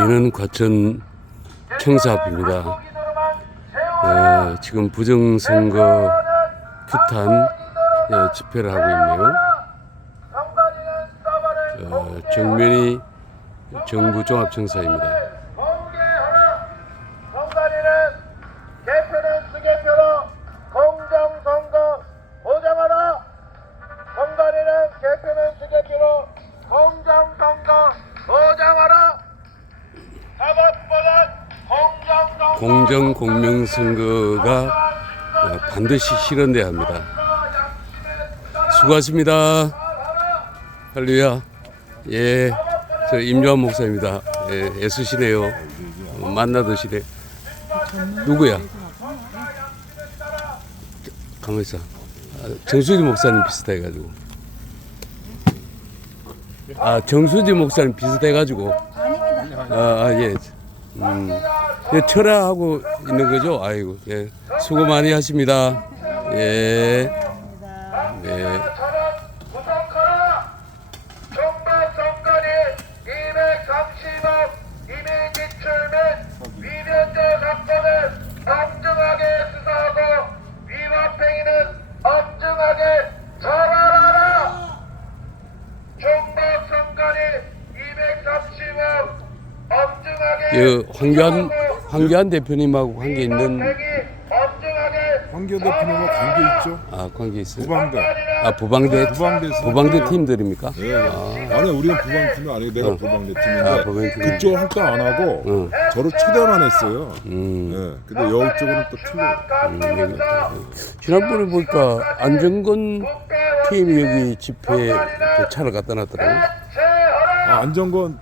여기는 과천 청사 앞입니다. 어, 지금 부정선거 규탄 예, 집회를 하고 있네요. 어, 정면이 정부 종합청사입니다. 공정선거 보장하라. 선관위는 개표는 수개표로 공정 공명 선거가 어, 반드시 실현돼야 합니다. 수고하십니다. 할렐루야. 예, 저 임요한 목사입니다. 예, 애쓰시네요. 어, 만나드시네. 누구야? 가만 있어. 아, 정수지 목사님 비슷해가지고. 아, 정수지 목사님 비슷해가지고. 아, 아 예. 음. 예, 철화하고 있는 거죠? 아이고, 예. 수고 많이 하십니다. 예. 네. 저는 구속하라. 정부선관위 230억 이미 지출 및 위변죄 사건을 엄중하게 수사하고 위법행위는 엄중하게 처벌하라. 정부선관위 230억 그 황교안 황교안 대표님하고 관계 있는 위법행위 엄중하게 황교 대표님과 관계 있죠? 아 관계 있어요. 부방대. 아 부방대 부방대에서 부방대 팀들입니까? 예. 아니 우리는 부방 팀이 아니고 내가 부방대 팀인데 아, 부방팀. 그쪽 한건 안 하고 응. 저를 초대만 했어요. 음. 예. 근데 여기 쪽은 또 틀려. 지난번에 보니까 안정건 팀이 여기 집회 그 차를 갖다 놨더라고 요. 아, 안정건